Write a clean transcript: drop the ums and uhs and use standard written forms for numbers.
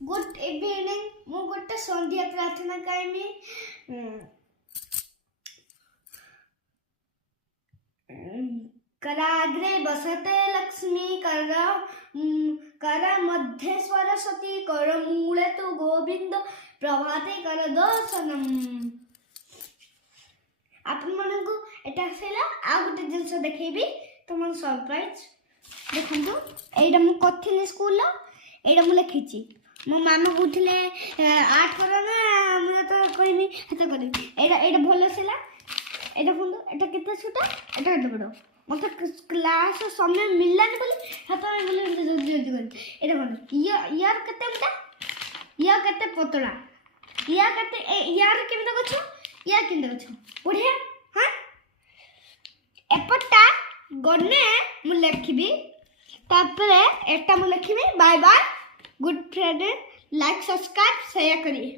Good evening मु गोटे संध्या प्रार्थना करेमी कराग्रे बसते लक्ष्मी कर मध्ये सरस्वती कर मूले तु गोविंद प्रभाते कर दर्शनम। आपण मानकु एटा आसेला आ गोटे जिंस देखेबी तुम सरप्राइज देखंतु एटा मु कथिले स्कूल एटा मु लिखिची मो मामा उठले आठ करो ना मु तो कहनी हत करी एटा एटा भलो सेला एटा फुंदो एटा किते छोटा एटा केते बड़ो मते क्लास समय मिललानी बोली हाथ में बोले जल्दी जल्दी कर एटा कोन यार केते मोटा या केते पतला या केते यार केमता गछ या केमता गछ बढ़िया हां एपटा गने मु लिखबी तापरे एटा मु लिखबी bye bye good friend like subscribe share करिए।